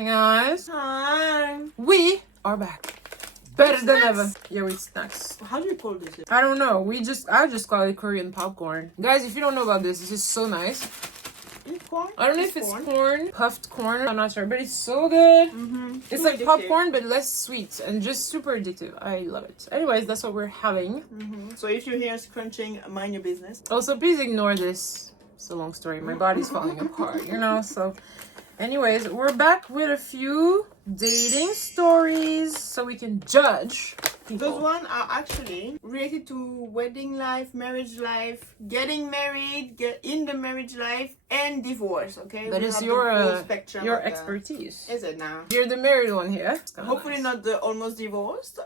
Hey guys. Hi. We are back. Better than ever. Yeah, we eat snacks. How do you call this? I don't know. I just call it Korean popcorn. Guys, if you don't know about this is so nice. It's corn? I don't know if it's corn, puffed corn. I'm not sure, but it's so good. It's like popcorn, but less sweet and just super addictive. I love it. Anyways, that's what we're having. So if you hear us crunching, mind your business. Also, please ignore this. It's a long story. My body's falling apart, you know? So, anyways, we're back with a few dating stories so we can judge people. Those ones are actually related to wedding life, marriage life, getting married, get in the marriage life, and divorce, okay? That is your expertise. Is it now? You're the married one here. Hopefully not the almost divorced.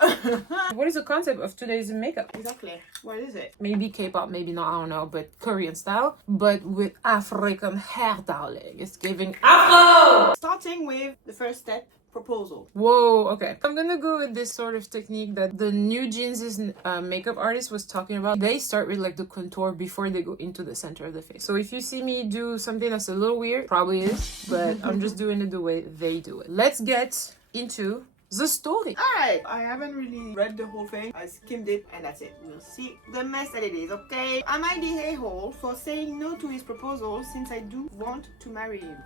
What is the concept of today's makeup? Exactly. What is it? Maybe K-pop, maybe not, I don't know, but Korean style, but with African hair, darling. It's giving Afro! Starting with the first step, proposal. Whoa, okay. I'm gonna go with this sort of technique that the New Jeans' makeup artist was talking about. They start with like the contour before they go into the center of the face. So if you see me do something that's a little weird, probably is, but I'm just doing it the way they do it. Let's get into the story. Alright, I haven't really read the whole thing. I skimmed it and that's it. We'll see the mess that it is, okay? Am I the a-hole for saying no to his proposal since I do want to marry him?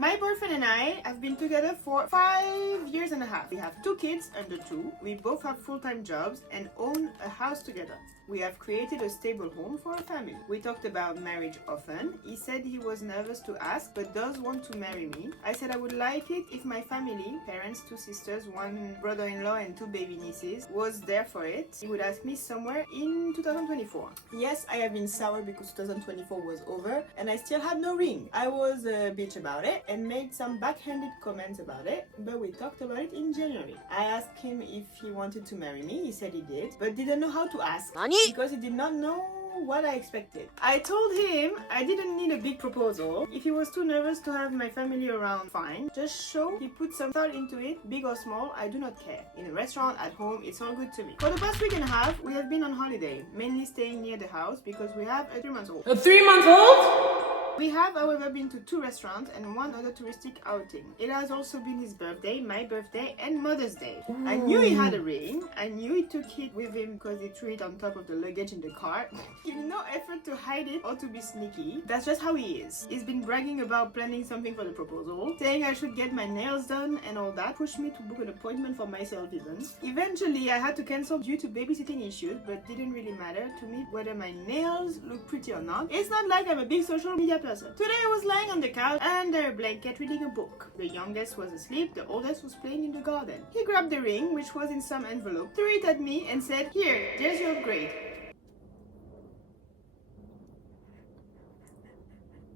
My boyfriend and I have been together for 5 years and a half. We have 2 kids under 2. We both have full-time jobs and own a house together. We have created a stable home for our family. We talked about marriage often. He said he was nervous to ask, but does want to marry me. I said I would like it if my family, parents, 2 sisters, 1 brother-in-law and 2 baby nieces, was there for it. He would ask me somewhere in 2024. Yes, I have been sour because 2024 was over and I still had no ring. I was a bitch about it and made some backhanded comments about it, but we talked about it in January. I asked him if he wanted to marry me. He said he did, but didn't know how to ask. Because he did not know what I expected. I told him I didn't need a big proposal. If he was too nervous to have my family around, fine. Just show he put some thought into it, big or small, I do not care. In a restaurant, at home, it's all good to me. For the past week and a half, we have been on holiday, mainly staying near the house because we have a 3-month-old. A 3-month-old? We have, however, been to 2 restaurants and 1 other touristic outing. It has also been his birthday, my birthday, and Mother's Day. Ooh. I knew he had a ring. I knew he took it with him because he threw it on top of the luggage in the car. In no effort to hide it or to be sneaky. That's just how he is. He's been bragging about planning something for the proposal, saying I should get my nails done and all that. Pushed me to book an appointment for myself even. Eventually, I had to cancel due to babysitting issues, but didn't really matter to me whether my nails look pretty or not. It's not like I'm a big social media person. Today I was lying on the couch under a blanket reading a book. The youngest was asleep, the oldest was playing in the garden. He grabbed the ring, which was in some envelope, threw it at me and said, "Here, there's your upgrade."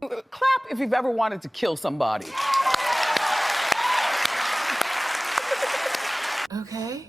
Clap if you've ever wanted to kill somebody. Okay.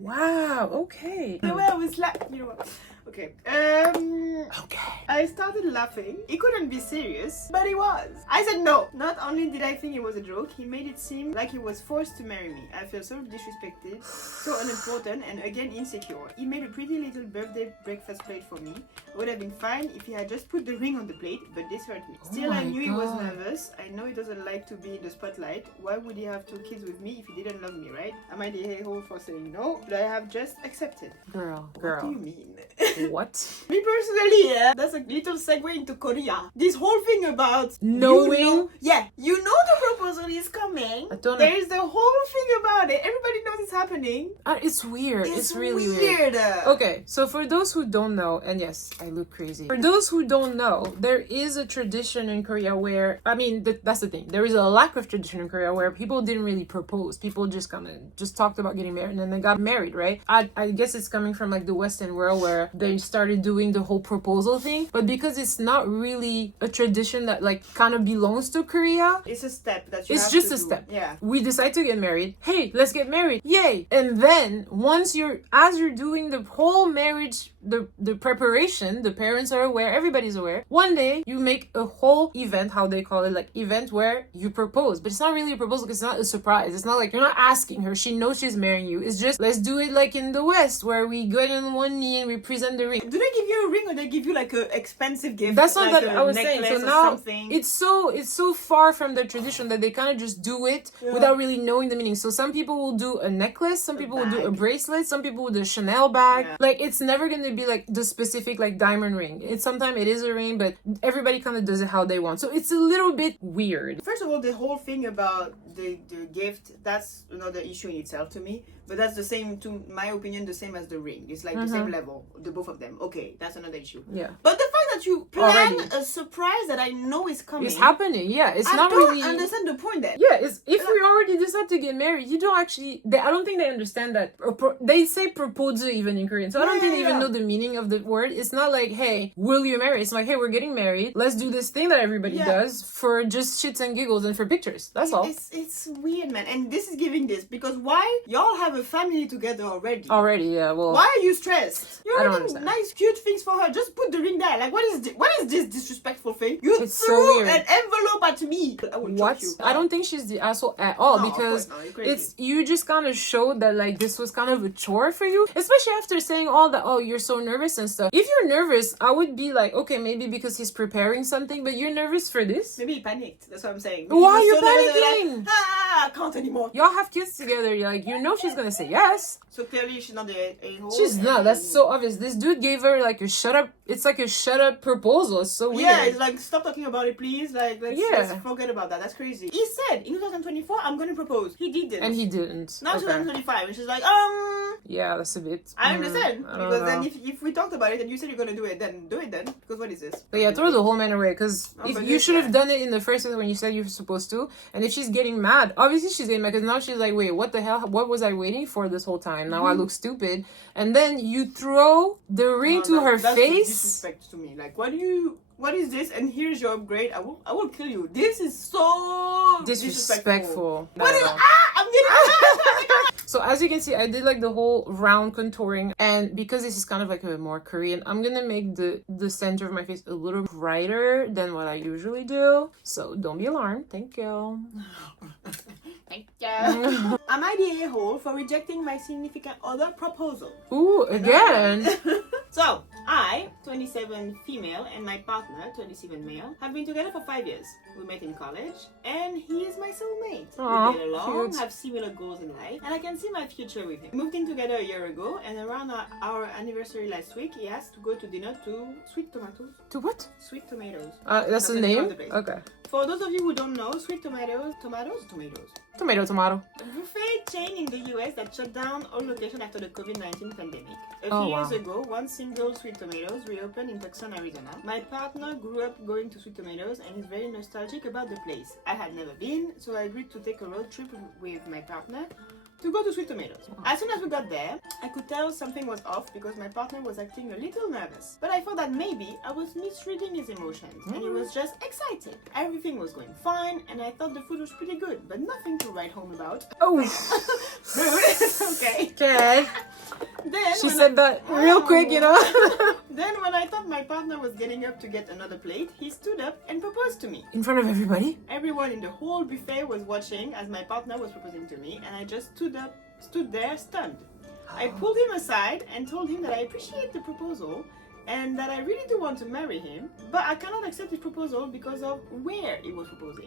Wow, okay. The way I was like, you know what? Okay. Okay. I started laughing. He couldn't be serious, but he was. I said no. Not only did I think it was a joke, he made it seem like he was forced to marry me. I feel so disrespected, so unimportant, and again insecure. He made a pretty little birthday breakfast plate for me. It would have been fine if he had just put the ring on the plate, but this hurt me. Still, I knew he was nervous. I know he doesn't like to be in the spotlight. Why would he have 2 kids with me if he didn't love me, right? Am I the a-hole for saying no? But I have just accepted. Girl. What do you mean? What? Me personally, yeah, that's a little segue into Korea. This whole thing about knowing, you know the proposal is coming. There is the whole thing about it. Everybody knows it's happening. It's weird. It's really weird. Okay, so for those who don't know, and yes, I look crazy. For those who don't know, there is a tradition in Korea where, I mean, that's the thing. There is a lack of tradition in Korea where people didn't really propose. People just just talked about getting married and then they got married, right? I guess it's coming from like the Western world where they started doing the whole proposal thing, but because it's not really a tradition that like kind of belongs to Korea, it's a step that you it's have just to a do. step. Yeah, we decide to get married. Hey, let's get married, yay! And then once as you're doing the whole marriage the preparation, the parents are aware, everybody's aware. One day you make a whole event, how they call it, like event where you propose, but it's not really a proposal because it's not a surprise. It's not like you're not asking her, she knows she's marrying you. It's just, let's do it like in the West where we go on one knee and we present the ring. Do they give you a ring or they give you like an expensive gift? That's not like that I was saying. So now it's so far from the tradition that they kind of just do it without really knowing the meaning. So some people will do a necklace, some people will do a bracelet, some people will do a Chanel bag. Like it's never gonna be like the specific like diamond ring. It's sometimes it is a ring, but everybody kind of does it how they want. So it's a little bit weird. First of all, the whole thing about the gift, that's another issue in itself to me. But that's the same, to my opinion, the same as the ring. It's like the same level, the both of them. Okay, that's another issue. Yeah. But the fact that you plan a surprise that I know is coming. It's happening, yeah. It's not really... I don't understand the point then. Yeah, it's, if we already decide to get married, you don't actually... I don't think they understand that. They say proposal even in Korean. So I don't think they even know the meaning of the word. It's not like, hey, will you marry? It's like, hey, we're getting married. Let's do this thing that everybody does for just shits and giggles and for pictures. That's all. It's weird, man. And this is giving this. Because why? Y'all have a family together already. Yeah, well... Why are you stressed? You're I don't doing understand. Nice, cute things for her. Just put the ring there. Like, what is this disrespectful thing? You It's threw so weird. an envelope at me. I will What? choke you. I don't think she's the asshole at all, No, because of course not. You're crazy. it's, you just kind of showed that like this was kind of a chore for you, especially after saying all that, oh, you're so nervous and stuff. If you're nervous, I would be like, okay, maybe because he's preparing something, but you're nervous for this? Maybe he panicked. That's what I'm saying. Why are He you was so nervous that panicking? I can't anymore. Y'all have kids together, you're like, you know she's gonna say yes. So clearly she's not the a-hole. She's not, that's so obvious. This dude gave her like a shut up, it's like a shut up proposal. It's so weird. Yeah, it's like, stop talking about it, please. Like, let's forget about that. That's crazy. He said, in 2024, I'm gonna propose. He didn't. And he didn't. Now Okay. 2025, and she's like, Yeah, that's a bit... I understand. I don't Because know. then if we talked about it and you said you're gonna do it, then do it then. Because what is this? But yeah, throw the whole man away, because Oh, if but you this should have guy. done it in the first place when you said you were supposed to. And if she's getting mad, obviously she's getting mad, because now she's like, wait, what the hell? What was I waiting for this whole time? Now I look stupid. And then you throw the ring to her that's face. disrespect to me. Like, what is this? And here's your upgrade. I will kill you. This is so Disrespectful. What is, No. I'm getting So as you can see, I did like the whole round contouring, and because this is kind of like a more Korean, I'm gonna make the center of my face a little brighter than what I usually do. So don't be alarmed. Thank you. Thank you. Am I the a-hole for rejecting my significant other proposal? Ooh, again. So, I, 27 female, and my partner, 27 male, have been together for 5 years. We met in college, and he is my soulmate. Aw, We get along, cute. have similar goals in life, and I can see my future with him. We moved in together a year ago, and around our anniversary last week, he asked to go to dinner to Sweet Tomatoes. To what? Sweet Tomatoes. That's the the name name? of the place. Okay. For those of you who don't know, Sweet Tomatoes. Tomato. A buffet chain in the US that shut down all locations after the COVID-19 pandemic. A Oh, few years wow. ago, one single Sweet Tomatoes reopened in Tucson, Arizona. My partner grew up going to Sweet Tomatoes and is very nostalgic about the place. I had never been, so I agreed to take a road trip with my partner to go to Sweet Tomatoes. As soon as we got there, I could tell something was off because my partner was acting a little nervous. But I thought that maybe I was misreading his emotions and he was just excited. Everything was going fine and I thought the food was pretty good, but nothing to write home about. Oh. Okay. Okay. Then She when said that real quick, you know. Then when I thought my partner was getting up to get another plate, he stood up and proposed to me. In front of everybody. Everyone in the whole buffet was watching as my partner was proposing to me, and I just stood there stunned. I pulled him aside and told him that I appreciate the proposal and that I really do want to marry him, but I cannot accept his proposal because of where he was proposing.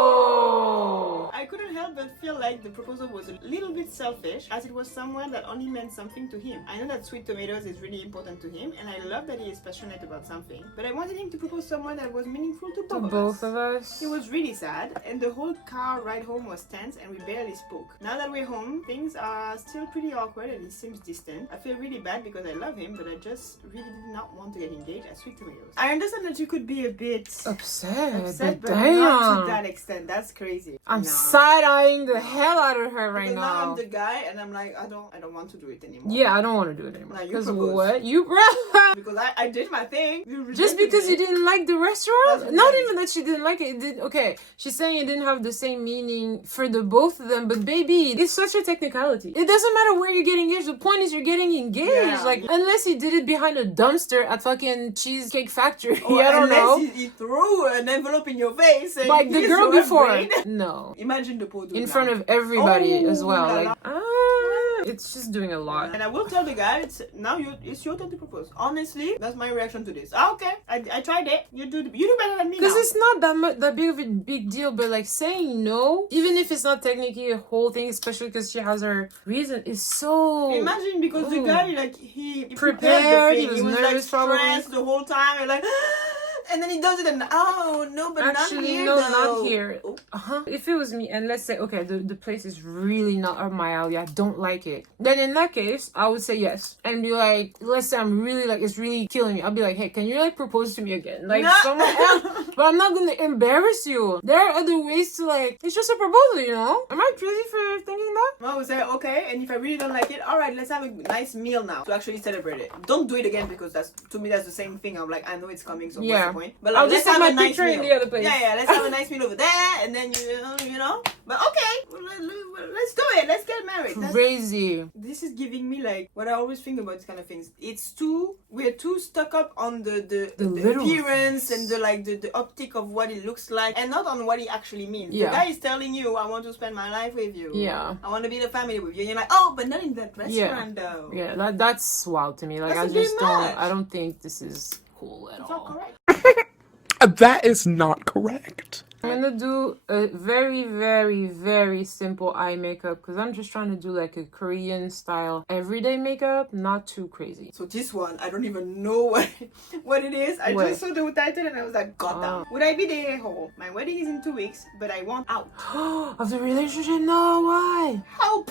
Oh. I couldn't help but feel like the proposal was a little bit selfish, as it was somewhere that only meant something to him. I know that Sweet Tomatoes is really important to him, and I love that he is passionate about something, but I wanted him to propose someone that was meaningful to To both both of of us. us. It was really sad, and the whole car ride home was tense, and we barely spoke. Now that we're home, things are still pretty awkward, and he seems distant. I feel really bad because I love him, but I just really did not want to get engaged at Sweet Tomatoes. I understand that you could be a bit upset, but but not to damn. that extent. That's crazy. I'm No. side-eyeing the hell out of her right Because now I'm now. the guy, and I'm like, I don't want to do it anymore. Yeah, I don't want to do it anymore. Now you Because propose. what? You Because I did my thing. Just because you didn't like the That's restaurant? Not right. even that she didn't like it. It did okay. She's saying it didn't have the same meaning for the both of them, but baby, it's such a technicality. It doesn't matter where you're getting engaged. The point is you're getting engaged. Yeah. Like unless he did it behind a dumpster at fucking Cheesecake Factory. Or I don't know. unless he threw an envelope in your face. And Like the here's girl your before. brain. No. Imagine the poor dude In now. front of everybody Oh, as well. la, Like it's just doing a lot. And I will tell the guy, it's your turn to propose. Honestly, that's my reaction to this. Ah, okay, I tried it. You do better than me now. Because it's not that big of a big deal, but like saying no, even if it's not technically a whole thing, especially because she has her reason, is so. Imagine because the guy like he Prepared, the thing. he was like nervous probably. stressed the whole time and like and then he does it and oh no, but Actually, not here no, though. not here. If it was me, and let's say, okay, the place is really not up my alley, I don't like it. Then in that case, I would say yes. And be like, let's say I'm really like, it's really killing me. I'll be like, hey, can you like propose to me again? Like No. someone else. But I'm not gonna embarrass you. There are other ways to like, it's just a proposal, you know? Am I crazy for thinking that? I would say okay, and if I really don't like it, alright, let's have a nice meal now to actually celebrate it. Don't do it again because that's to me that's the same thing. I'm like I know it's coming, so what's the point? But like, I'll just let's have have my a nice picture meal. in the other place. Yeah, let's have a nice meal over there, and then you know. But okay, let's do it. Let's get married. Crazy. This is giving me like what I always think about these kind of things. We're too stuck up on the little appearance things. and the optic of what it looks like, and not on what it actually means. Yeah. The guy is telling you, I want to spend my life with you. Yeah. I want to build a family with you. And you're like, oh, but not in that restaurant though. Yeah, that's wild to me. Like That's I a bit just much. I don't think this is cool at It's all. not correct. That is not correct. I'm gonna do a very, very, very simple eye makeup because I'm just trying to do like a Korean style everyday makeup, not too crazy. So this one, I don't even know what it is. I What? just saw the title and I was like, God damn. Would I be the a-hole? My wedding is in 2 weeks, but I want out. Of the relationship? No, why? Help!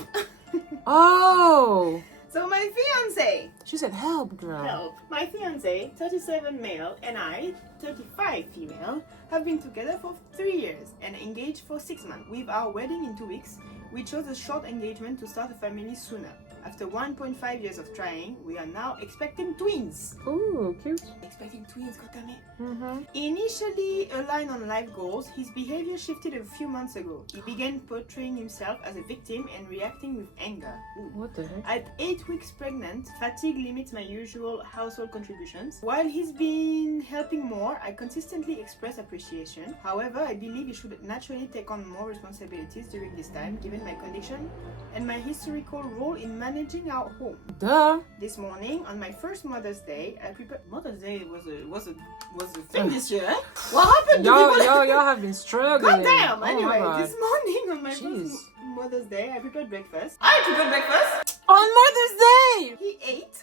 Oh! So my fiance, She said, help, girl. help. My fiance, 37 male, and I, 35 female, have been together for 3 years and engaged for 6 months. With our wedding in 2 weeks, we chose a short engagement to start a family sooner. After 1.5 years of trying, we are now expecting twins. Ooh, cute. Expecting twins, goddammit. Mm-hmm. Initially aligned on life goals, his behavior shifted a few months ago. He began portraying himself as a victim and reacting with anger. Ooh. What the heck? At 8 weeks pregnant, fatigue limits my usual household contributions. While he's been helping more, I consistently express appreciation. However, I believe he should naturally take on more responsibilities during this time, given my condition and my historical role in managing our home. Duh. This morning, on my first Mother's Day, I prepared. Mother's Day was a thing this year. Eh? What happened to people? Y'all have been struggling. God damn! Oh Anyway, my God. this morning on my Jeez. first Mother's Day, I prepared breakfast. I prepared breakfast. On Mother's Day! He ate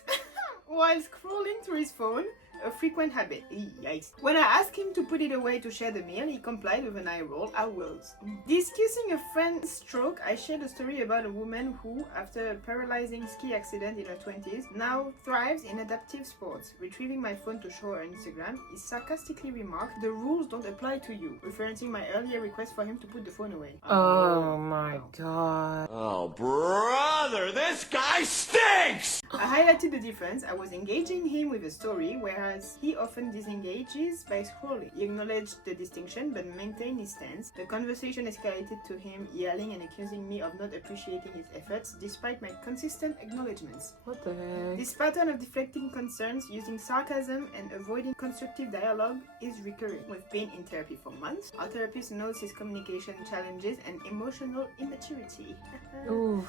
while scrolling through his phone, a frequent habit. Yikes. When I asked him to put it away to share the meal, he complied with an eye roll. I will. Discussing a friend's stroke, I shared a story about a woman who, after a paralyzing ski accident in her 20s, now thrives in adaptive sports. Retrieving my phone to show her on Instagram, he sarcastically remarked, "The rules don't apply to you," referencing my earlier request for him to put the phone away. Oh my God. Oh, brother, this guy stinks! I highlighted the difference. I was engaging him with a story, whereas he often disengages by scrolling. He acknowledged the distinction but maintained his stance. The conversation escalated to him yelling and accusing me of not appreciating his efforts despite my consistent acknowledgements. What the heck? This pattern of deflecting concerns using sarcasm and avoiding constructive dialogue is recurring. We've been in therapy for months. Our therapist knows his communication challenges and emotional immaturity. Ooh.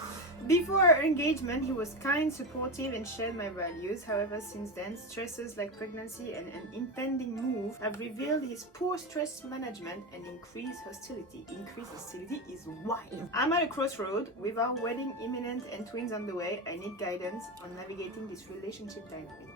Before our engagement, he was kind, supportive, and shared my values. However, since then, stresses like pregnancy and an impending move have revealed his poor stress management and increased hostility. Increased hostility is wild. I'm at a crossroad. With our wedding imminent and twins on the way, I need guidance on navigating this relationship dynamic.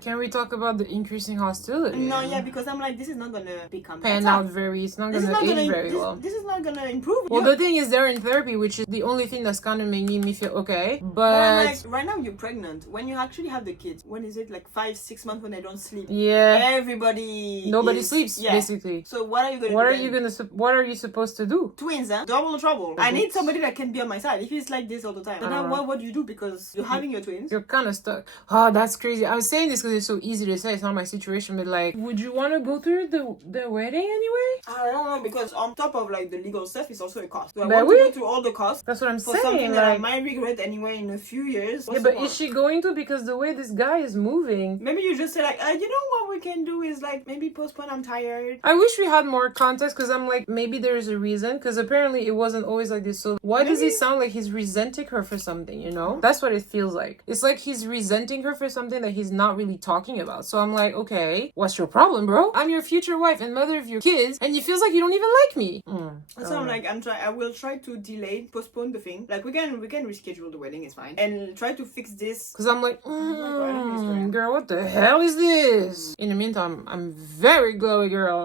Can we talk about the increasing hostility? No, yeah, because I'm like, this is not gonna become Pan better. out very, it's not This is gonna not age gonna, very well. this is not gonna improve. Well, the thing is, they're in therapy, which is the only thing that's kind of making me feel okay. I'm But like, right now you're pregnant. When you actually have the kids, when is it like 5-6 months when they don't sleep? yeah, nobody is- sleeps yeah. basically. So what are you gonna What do? are then? you gonna? What are you supposed to do? Twins, huh? Double trouble. I need somebody that can be on my side. If it's like this all the time, then now what do you do? Because you're having your twins. You're kind of stuck. Oh, that's crazy. I'm saying this because it's so easy to say. It's not my situation, but like, would you want to go through the wedding anyway? I don't know, because on top of like the legal stuff, it's also a cost. So I But want to go through all the costs That's what I'm for saying. something that I Like, might regret anyway in a few years. yeah, but is she going to? Because the way this guy is moving. Maybe you just say like, you know what we can do is like maybe postpone. I'm tired. I wish we had more context because I'm like, maybe there's a reason because apparently it wasn't always like this. So why does he sound like he's resenting her for something, you know? That's what it feels like. It's like he's resenting her for something that he's not really talking about. So I'm like, okay, what's your problem, bro? I'm your future wife and mother of your kids and it feels like you don't even like me. So I'm like, I will try to delay, postpone the thing. Like we can reschedule the wedding, it's fine. And try to fix this. Because I'm like, girl, what the hell is this? In the meantime, I'm very glowy, girl.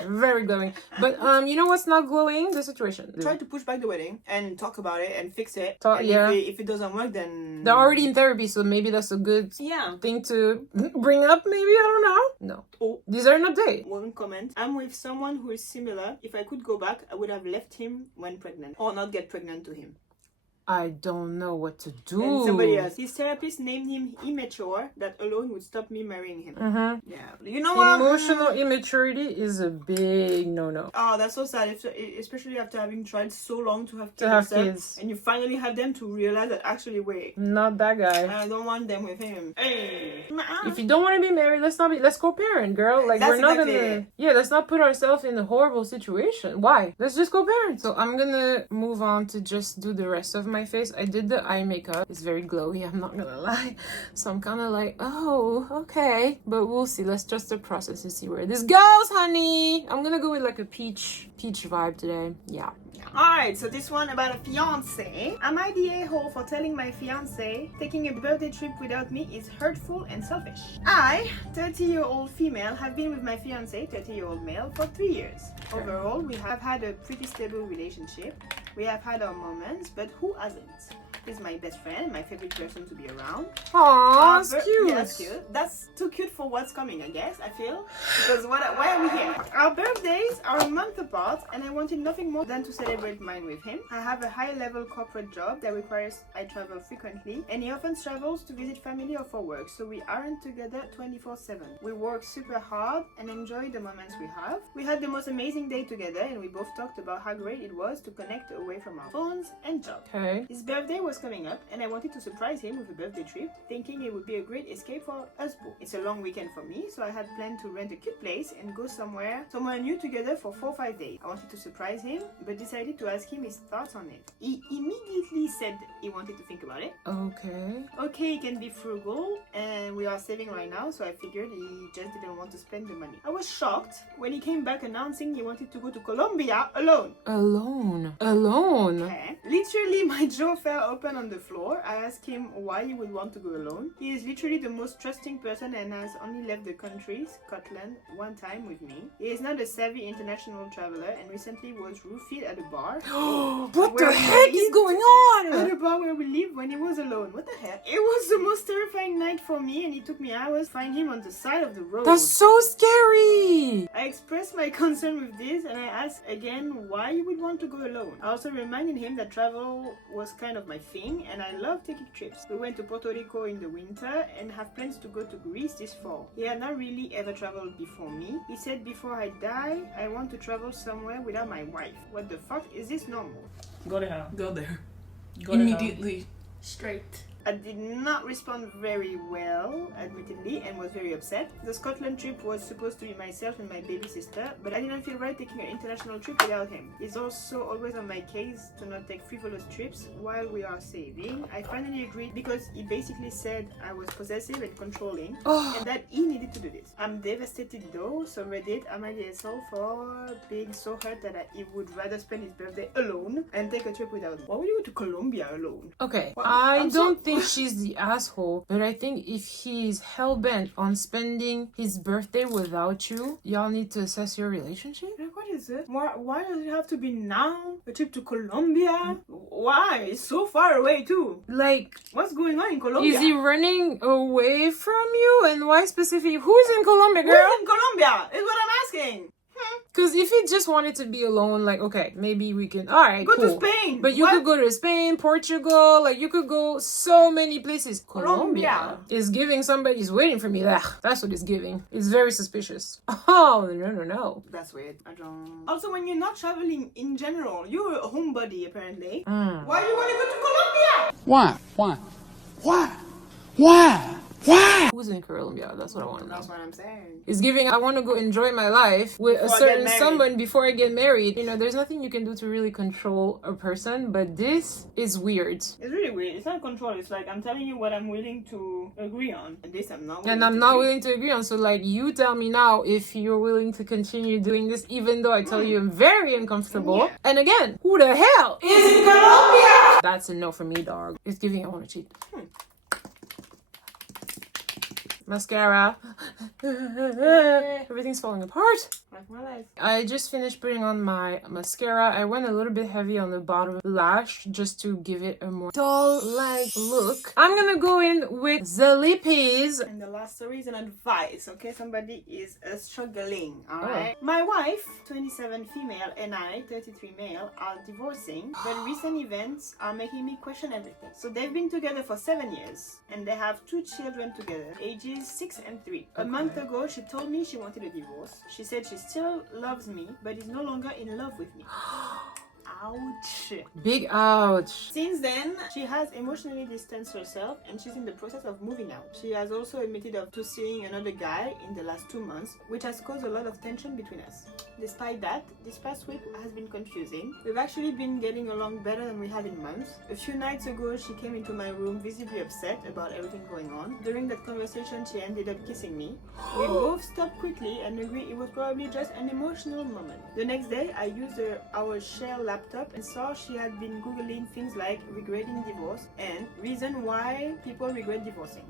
Very glowing. But you know what's not glowing? The situation. Try to push back the wedding and talk about it and fix it. Talk- and yeah. if it doesn't work, then They're already in therapy, so maybe that's a good thing to bring up, maybe? I don't know. No. Oh. These are an update. One comment. I'm with someone who is similar. If I could go back, I would have left him when pregnant. Or not get pregnant to him. I don't know what to do. And somebody else. His therapist named him immature. That alone would stop me marrying him. Yeah. You know what? Emotional immaturity is a big no-no. Oh, that's so sad. Especially after having tried so long to have kids. And you finally have them to realize that actually, wait. Not that guy. I don't want them with him. Hey. If you don't want to be married, let's co-parent, girl. Like, That's we're not exactly gonna... it. Yeah, let's not put ourselves in a horrible situation. Why? Let's just co-parent. So I'm gonna move on to just do the rest of my face. I did the eye makeup. It's very glowy, I'm not gonna lie. So I'm kind of like, oh, okay. But we'll see. Let's trust the process and see where this goes, honey. I'm gonna go with like a peach vibe today. Yeah. Alright, so this one about a fiance. Am I the a-hole for telling my fiance taking a birthday trip without me is hurtful and selfish? I, 30-year-old female, have been with my fiance, 30-year-old male, for 3 years. Overall, we have had a pretty stable relationship. We have had our moments, but who hasn't? He's my best friend, my favorite person to be around. Aww, that's cute. Yeah, that's cute. That's too cute for what's coming, I guess, I feel. Because why are we here? Our birthdays are a month apart, and I wanted nothing more than to celebrate mine with him. I have a high-level corporate job that requires I travel frequently, and he often travels to visit family or for work, so we aren't together 24/7. We work super hard and enjoy the moments we have. We had the most amazing day together, and we both talked about how great it was to connect away from our phones and job. Okay. His birthday was coming up, and I wanted to surprise him with a birthday trip, thinking it would be a great escape for us both. It's a long weekend for me, so I had planned to rent a cute place and go somewhere new together for 4 or 5 days. I wanted to surprise him, but decided to ask him his thoughts on it. He immediately said he wanted to think about it. Okay, he can be frugal, and we are saving right now, so I figured he just didn't want to spend the money. I was shocked when he came back announcing he wanted to go to Colombia alone. Alone? Okay. Literally, my jaw fell open on the floor. I asked him why he would want to go alone. He is literally the most trusting person and has only left the country, Scotland, one time with me. He is not a savvy international traveler and recently was roofied at a bar. What the heck is going on? At a bar where we lived when he was alone. What the heck? It was the most terrifying night for me, and it took me hours to find him on the side of the road. That's so scary. I expressed my concern with this, and I asked again why he would want to go alone. I also reminded him that travel was kind of my thing, and I love taking trips. We went to Puerto Rico in the winter and have plans to go to Greece this fall. He had not really ever traveled before me. He said, before I die, I want to travel somewhere without my wife. What the fuck? Is this normal? Go to hell. Go there. Go to Immediately. Straight. I did not respond very well, admittedly, and was very upset. The Scotland trip was supposed to be myself and my baby sister, but I didn't feel right taking an international trip without him. He's also always on my case to not take frivolous trips while we are saving. I finally agreed because he basically said I was possessive and controlling, and that he needed to do this. I'm devastated though, so Reddit, am I the asshole for being so hurt that he would rather spend his birthday alone and take a trip without me? Why would you go to Colombia alone? Okay, Well, I I'm don't think think she's the asshole, but I think if he's hell-bent on spending his birthday without you, y'all need to assess your relationship. Like, what is it? Why does it have to be now? A trip to Colombia? Why? It's so far away too. Like, What's going on in Colombia? is he running away from you? And why specifically? Who's in Colombia, girl? Who's in Colombia? Is what I'm asking. Because if he just wanted to be alone, like, okay, maybe we can, all right, Go cool. to Spain. But you What? could go to Spain, Portugal, like, you could go so many places. Colombia. is giving somebody's waiting for me. Ugh, that's what it's giving. It's very suspicious. Oh, no. That's weird. I don't. Also, when you're not traveling in general, you're a homebody apparently. Mm. Why do you want to go to Colombia? Why? Who's in Colombia? That's what I want to know. That's what I'm saying. It's giving, I want to go enjoy my life with Before I a certain get married. someone before I get married. You know, there's nothing you can do to really control a person, but this is weird. It's really weird. It's not control. It's like I'm telling you what I'm willing to agree on. And this I'm not. And I'm not willing to agree on. So, like, you tell me now if you're willing to continue doing this, even though I tell you I'm very uncomfortable. Yeah. And again, who the hell is in Colombia? That's a no for me, dog. It's giving I want to cheat. Mascara. Everything's falling apart. Like my life. I just finished putting on my mascara. I went a little bit heavy on the bottom lash just to give it a more doll-like look. I'm gonna go in with the lippies. And the last story is an advice, okay? Somebody is struggling, Oh. alright? My wife, 27 female, and I, 33 male, are divorcing, but recent events are making me question everything. So they've been together for 7 years, and they have 2 children together, ages 6 and 3. A month ago, she told me she wanted a divorce. She said she still loves me, but is no longer in love with me. Ouch. Big ouch. Since then, she has emotionally distanced herself and she's in the process of moving out. She has also admitted to seeing another guy in the last 2 months, which has caused a lot of tension between us. Despite that, this past week has been confusing. We've actually been getting along better than we have in months. A few nights ago, she came into my room visibly upset about everything going on. During that conversation, she ended up kissing me. We both stopped quickly and agreed it was probably just an emotional moment. The next day, I used our shared laptop and saw she had been googling things like regretting divorce and reason why people regret divorcing.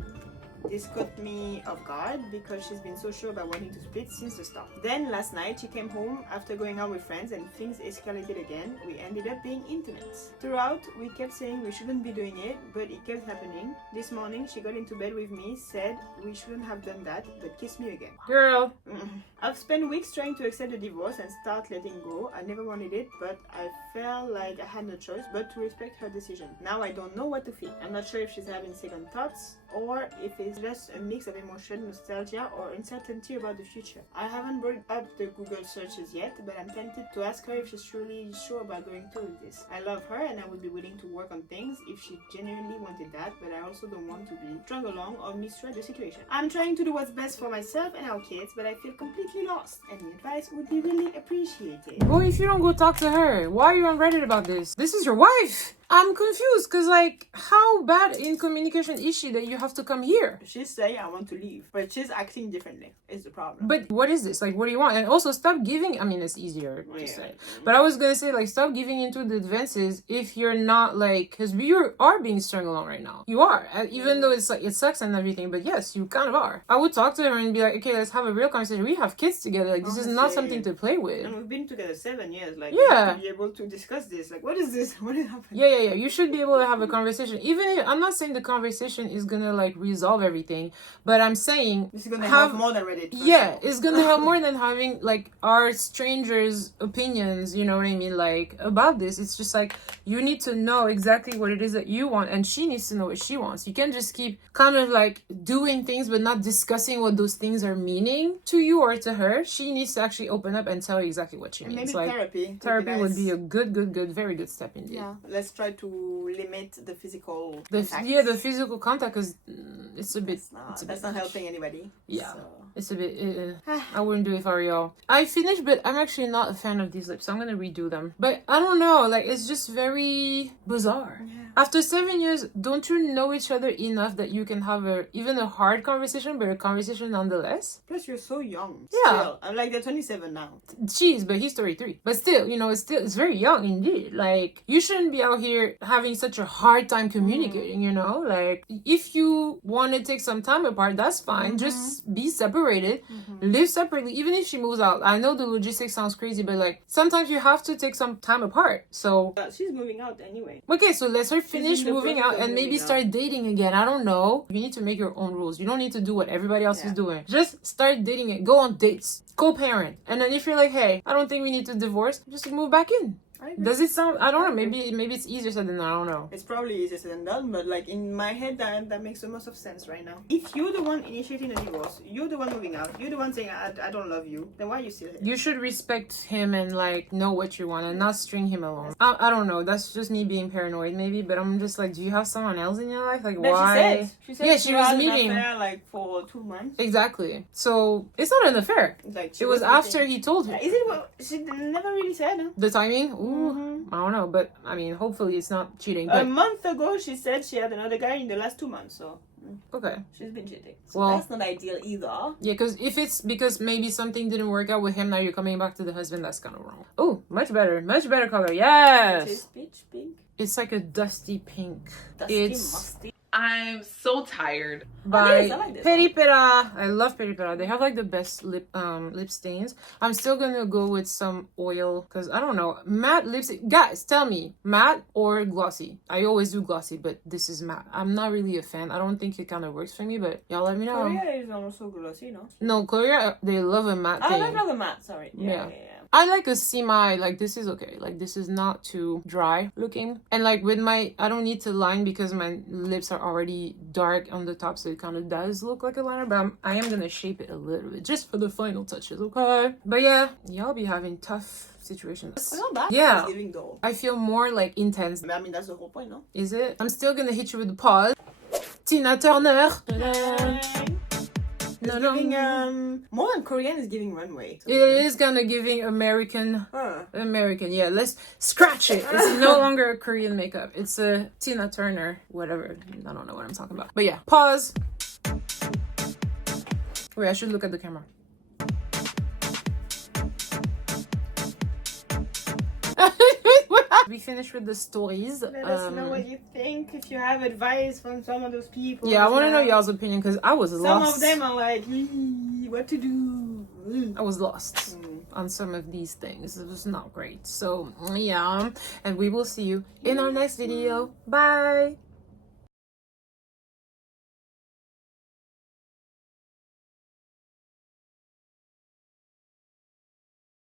This caught me off guard because she's been so sure about wanting to split since the start. Then last night she came home after going out with friends and things escalated again. We ended up being intimate. Throughout, we kept saying we shouldn't be doing it, but it kept happening. This morning she got into bed with me, said we shouldn't have done that, but kissed me again. Girl. I've spent weeks trying to accept the divorce and start letting go. I never wanted it, but I felt like I had no choice but to respect her decision. Now I don't know what to feel. I'm not sure if she's having second thoughts or if it's just a mix of emotion, nostalgia, or uncertainty about the future. I haven't brought up the Google searches yet, but I'm tempted to ask her if she's truly sure about going through with this. I love her and I would be willing to work on things if she genuinely wanted that, but I also don't want to be strung along or misread the situation. I'm trying to do what's best for myself and our kids, but I feel completely lost. Any advice would be really appreciated. Boy, if you don't go talk to her, why are you on Reddit about this? This is your wife. I'm confused because, like, how bad in communication is she that you have to come here? She's saying I want to leave, but she's acting differently is the problem. But what is this? Like, what do you want? And also, stop giving. I mean, it's easier to Yeah. say. But I was gonna say, like, stop giving into the advances if you're not, like, because you are being strung along right now. You are. Even though it's like, it sucks and everything, but yes, you kind of are. I would talk to her and be like, okay, let's have a real conversation. We have kids together. Like, this is not Honestly. something to play with. And we've been together 7 years. Like, Yeah. we have to be able to discuss this. Like, what is this? What is happening? Yeah. You should be able to have a conversation. Even if, I'm not saying the conversation is gonna, like, resolve everything, but I'm saying This is gonna have help more than Reddit. for yeah, sure. it's gonna help more than having like our strangers' opinions, you know what I mean, like about this. It's just like you need to know exactly what it is that you want, and she needs to know what she wants. You can't just keep kind of like doing things but not discussing what those things are meaning to you or to her. She needs to actually open up and tell you exactly what she And needs. maybe Like therapy. therapy would be nice. a good, very good step indeed. Yeah. Let's try to limit the physical The contact. physical contact, because it's a bit. That's not, it's a that's bit not much. helping anybody. Yeah. So. It's a bit, I wouldn't do it if I were y'all. I finished, but I'm actually not a fan of these lips, so I'm gonna redo them. But I don't know, like, it's just very bizarre. Yeah. After 7 years, don't you know each other enough that you can have even a hard conversation, but a conversation nonetheless? Plus, you're so young. Yeah. Still. I'm like, they're 27 now. Jeez, but he's 33. But still, you know, it's very young indeed. Like, you shouldn't be out here having such a hard time communicating, you know? Like, if you want to take some time apart, that's fine. Just be separated. Live separately. Even if she moves out. I know the logistics sounds crazy, but like, sometimes you have to take some time apart. So, She's moving out anyway. okay, so let's her finish in the moving process out of and maybe moving out. start dating again. I don't know. You need to make your own rules. You don't need to do what everybody else is doing. Just start dating it. Go on dates. Co-parent. And then if you're like, hey, I don't think we need to divorce, just move back in. Does it sound, I don't know, maybe it's easier said than done, I don't know. It's probably easier said than done, but like in my head that makes the most of sense right now. If you're the one initiating a divorce, you're the one moving out, you're the one saying I don't love you, then why are you still here? You should respect him and like know what you want and not string him along. I don't know, that's just me being paranoid maybe, but I'm just like, do you have someone else in your life? Like, But why? She said Yeah, she she was had meeting. an affair like for 2 months. Exactly. So it's not an affair. Like It was after he told her. Is it what she never really said? Huh? The timing? Ooh, I don't know, but I mean, hopefully it's not cheating. A But month ago, she said she had another guy in the last 2 months, so okay. she's been cheating. So Well, that's not ideal either. yeah, because if it's because maybe something didn't work out with him, now you're coming back to the husband, that's kind of wrong. Oh, much better color. It is Yes, peach pink. it's like a dusty pink. Dusty, It's musty. I'm so tired. by I like this Peri Pera. I love Peri Pera. They have like the best lip stains. I'm still gonna go with some oil because I don't know, matte lipstick. Guys, tell me, matte or glossy? I always do glossy, but this is matte. I'm not really a fan. I don't think it kind of works for me, but y'all let me know. Korea is also glossy, no? No, Korea, they love a matte I thing. love the matte, sorry. Yeah. Yeah. I like a semi, like this is okay. Like this is not too dry looking. And like with my, I don't need to line because my lips are already dark on the top. So it kind of does look like a liner, but I am going to shape it a little bit just for the final touches, okay? But yeah, y'all be having tough situations. It's not bad. Yeah. It's giving though. I feel more like intense. I mean, that's the whole point, no? Is it? I'm still going to hit you with the pause. Tina Turner. It's giving, more than Korean is giving runway. It is gonna giving American. Yeah, let's scratch it. It's no longer a Korean makeup. It's a Tina Turner, whatever. I don't know what I'm talking about. But yeah, pause. Wait, I should look at the camera. We finished with the stories. Let us know what you think. If you have advice from some of those people. Yeah, I want to know y'all's opinion because I was Some lost. of them are like, what to do? I was lost on some of these things. It was not great. So, yeah. And we will see you in our next video. Bye.